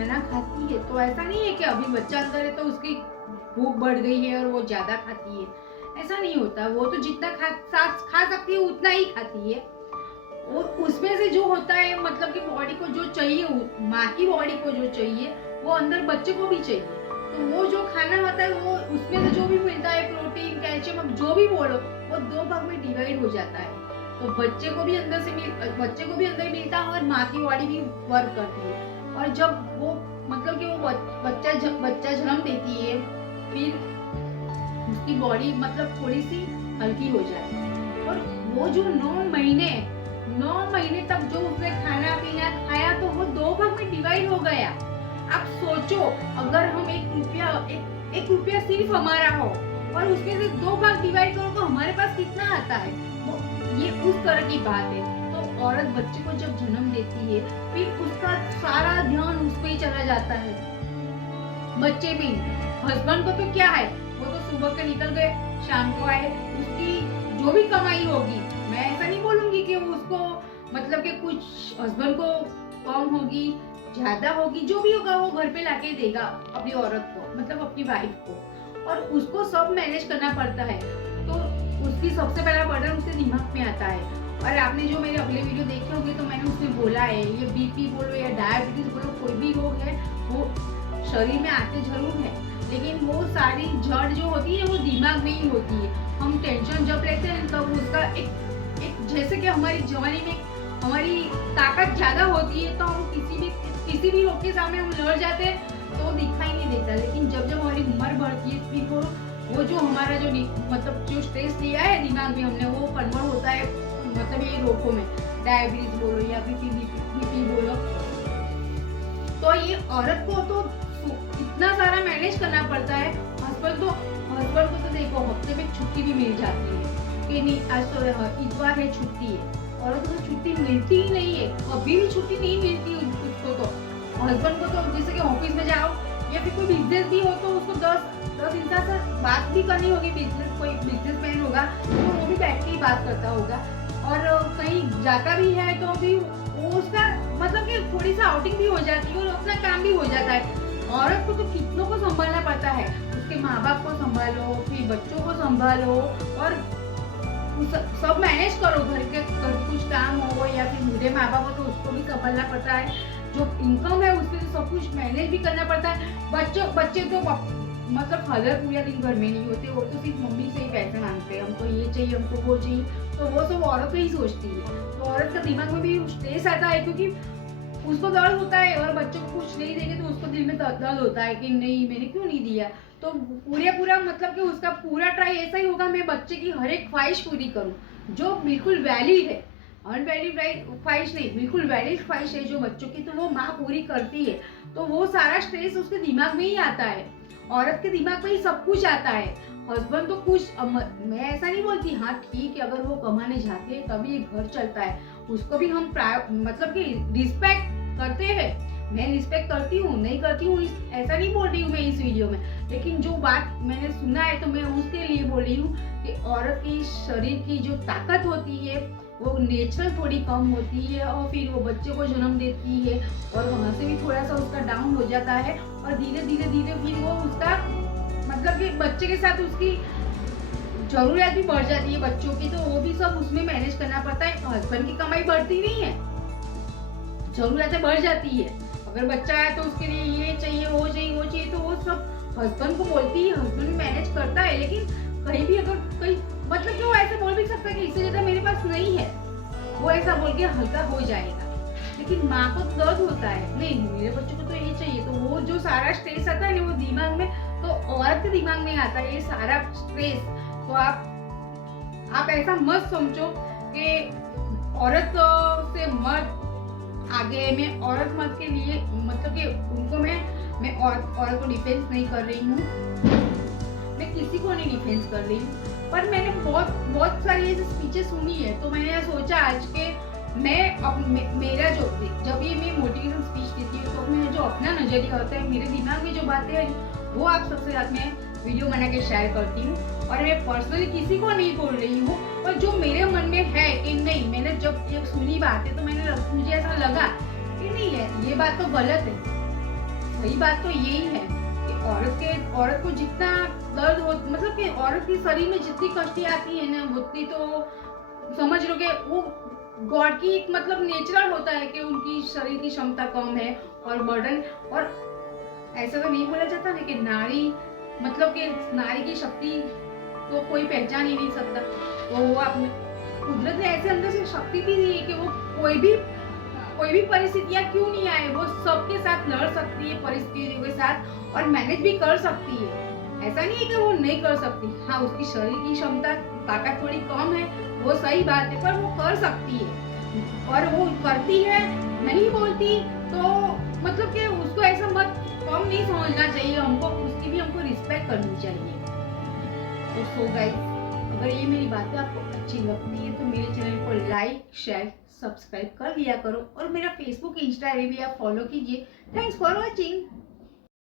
खाना खाती है, तो ऐसा नहीं है कि अभी बच्चा अंदर है तो उसकी भूख बढ़ गई है और वो ज़्यादा खाती है, ऐसा नहीं होता। वो तो जितना खा सकती है उतना ही खाती है। और उसमें से जो होता है मतलब कि बॉडी को जो चाहिए, माँ की बॉडी को जो चाहिए वो अंदर बच्चे को भी चाहिए। तो वो जो खाना होता है वो उसमें से जो भी मिलता है, प्रोटीन, कैल्शियम, अब जो भी बोलो, वो 2 भाग में डिवाइड हो जाता है। तो बच्चे को भी अंदर मिलता है और माँ की बॉडी भी वर्क करती है। और जब वो मतलब कि वो बच्चा जन्म देती है, फिर उसकी बॉडी मतलब थोड़ी सी हल्की हो जाती है। और वो जो 9 महीने तक जो उसने खाना पीना खाया, तो वो 2 भाग में डिवाइड हो गया। आप सोचो, अगर हम एक रुपया सिर्फ हमारा हो और उसमें से 2 भाग डिवाइड करो तो हमारे पास कितना आता है। ये उस तरह की बात है। तो औरत बच्चे को जब जन्म देती है, फिर उसका सारा ध्यान उस पे ही चला जाता है, बच्चे में। हस्बैंड को तो क्या है, वो तो सुबह के निकल गए, शाम को आए, उसकी जो भी कमाई होगी, मैं ऐसा नहीं बोलूंगी कि उसको मतलब कि कुछ हस्बैंड को कम होगी, ज्यादा होगी, जो भी होगा वो घर पे लाके देगा अपनी औरत को, मतलब अपनी वाइफ को, और उसको सब मैनेज करना पड़ता है। तो उसकी सबसे पहला बर्डन उसके दिमाग में आता है। और आपने जो मेरे अगले वीडियो देखे होंगे तो मैंने उसमें बोला है, ये बीपी बोलो या डायबिटीज बोलो, कोई भी रोग है वो शरीर में आते जरूर है, लेकिन वो सारी जड़ जो होती है वो दिमाग में ही होती है। हम टेंशन जब लेते हैं तब उसका एक जैसे कि हमारी जवानी में हमारी ताकत ज्यादा होती है, तो हम किसी भी रोग के सामने हम लड़ जाते हैं तो वो दिखाई नहीं देता। लेकिन जब हमारी उम्र बढ़ती है, फिर वो जो हमारा जो मतलब जो स्ट्रेस लिया है दिमाग में हमने, वो कन्वर्ट होता है मतलब ये रोगों में, डायबिटीज बोलो या बीपी बोलो। तो ये औरत को तो इतना सारा मैनेज करना पड़ता है। हस्बैंड को तो देखो हफ्ते में छुट्टी भी मिल जाती है कि नहीं, आज तो इतवार है, छुट्टी है। औरत को तो छुट्टी मिलती ही नहीं है, कभी भी छुट्टी नहीं मिलती उसको। तो हस्बैंड को तो जैसे कि ऑफिस में जाओ या फिर कोई बिजनेस भी हो तो उसको 10 इंसान से बात भी करनी होगी, कोई बिजनेसमैन होगा तो वो भी बैठ के ही बात करता होगा। और कहीं जाता भी है तो भी वो उसका मतलब कि थोड़ी सा आउटिंग भी हो जाती है और अपना काम भी हो जाता है। औरत को तो कितनों को संभालना पड़ता है, उसके माँ बाप को संभालो, फिर बच्चों को संभालो और सब मैनेज करो, घर कुछ काम हो या फिर मेरे माँ बाप हो तो उसको भी संभालना पड़ता है, जो इनकम है उसमें तो सब कुछ मैनेज भी करना पड़ता है। बच्चे तो मतलब फादर पूरा दिन घर में नहीं होते, वो तो सिर्फ मम्मी से ही पैसे मांगते हैं, हमको ये चाहिए, हमको वो चाहिए, तो वो सब औरत ही सोचती है। तो औरत का दिमाग में भी स्ट्रेस आता है क्योंकि उसको दर्द होता है और बच्चों को कुछ नहीं देंगे तो उसको दिल में दर्द होता है कि नहीं मैंने क्यों नहीं दिया। तो पूरा मतलब कि उसका पूरा ट्राई ऐसा ही होगा, मैं बच्चे की हर एक ख्वाहिश पूरी करूं जो बिल्कुल वैलिड है, अनवैलिड ख्वाहिश नहीं, बिल्कुल वैलिड ख्वाहिश है जो बच्चों की, तो वो माँ पूरी करती है। तो वो सारा स्ट्रेस उसके दिमाग में ही आता है, औरत के दिमाग में ही सब कुछ आता है। हस्बैंड तो कुछ मैं ऐसा नहीं बोलती, हाँ ठीक है अगर वो कमाने जाते हैं तभी घर चलता है, उसको भी हम मतलब कि रिस्पेक्ट करते हैं। मैं रिस्पेक्ट करती हूँ, नहीं करती हूँ ऐसा नहीं बोल रही हूँ मैं इस वीडियो में, लेकिन जो बात मैंने सुना है तो मैं उसके लिए बोल रही हूँ कि औरत की शरीर की जो ताकत होती है वो नेचुरल थोड़ी कम होती है और फिर वो बच्चे को जन्म देती है और वहां से भी थोड़ा सा उसका डाउन हो जाता है और धीरे धीरे फिर वो उसका मतलब कि बच्चे के साथ उसकी जरूरियात भी बढ़ जाती है बच्चों की, तो वो भी सब उसमें मैनेज करना पड़ता है। हस्बैंड की कमाई बढ़ती नहीं है, जरूरतें बढ़ जाती है। अगर बच्चा है तो उसके लिए ये चाहिए वो चाहिए तो वो सब हस्बैंड को बोलती है, हस्बैंड मैनेज करता है। लेकिन कहीं भी अगर कहीं मतलब कि वो ऐसे बोल भी सकता है कि इससे ज्यादा मेरे पास नहीं है, वो ऐसा बोल के हल्का हो जाएगा। लेकिन माँ को दर्द होता है, नहीं मेरे बच्चों को तो ये चाहिए, तो वो जो सारा स्ट्रेस आता है ना वो दिमाग में, तो औरत के दिमाग में आता है ये सारा स्ट्रेस। तो आप ऐसा मत समझो कि औरत से मर्द आगे, मैं औरत मर्द के लिए मतलब कि उनको मैं औरत को डिफेंस नहीं कर रही हूँ, मैं किसी को नहीं डिफेंस कर रही हूँ, पर मैंने बहुत सारी ऐसी स्पीचेस सुनी है तो मैंने सोचा आज के मेरा जो जब ये मैं मोटिवेशनल स्पीच देती हूँ तो मेरा जो अपना नजरिया होता है, मेरे दिमाग में जो बातें हैं वो आप सबसे साथ में वीडियो बना के शेयर करती हूँ। और मैं पर्सनली किसी को नहीं बोल रही हूँ, पर जो मेरे मन में है कि नहीं, मैंने जब ये सुनी बात है तो मुझे ऐसा लगा कि नहीं है ये बात तो गलत है, सही बात तो यही है कि औरत को जितना दर्द हो, मतलब कि औरत के शरीर में जितनी कष्टी आती है ना, उतनी तो समझ लो कि वो गॉड की एक मतलब नेचुरल होता है कि उनकी शरीर की क्षमता कम है और बर्डन। और ऐसा तो नहीं बोला जाता ना कि नारी मतलब कि नारी की शक्ति तो कोई पहचान ही नहीं सकता। तो वो अपने कुदरत ने ऐसे अंदर से शक्ति भी दी है कि वो कोई भी परिस्थितियां क्यों नहीं आए, वो सबके साथ लड़ सकती है परिस्थितियों के साथ और मैनेज भी कर सकती है। ऐसा नहीं है कि वो नहीं कर सकती। हाँ, उसकी शरीर की क्षमता ताकत थोड़ी कम है, वो सही बात है, पर वो कर सकती है और वो करती है। नहीं बोलती तो मतलब कि उसको ऐसा मत कम नहीं समझना चाहिए, हमको उसकी भी हमको रिस्पेक्ट करनी चाहिए। तो सो गाइस, अगर ये मेरी बातें आपको अच्छी लगती है तो मेरे चैनल को लाइक शेयर सब्सक्राइब कर लिया करो और मेरा फेसबुक इंस्टा भी आप फॉलो कीजिए। Thanks for watching.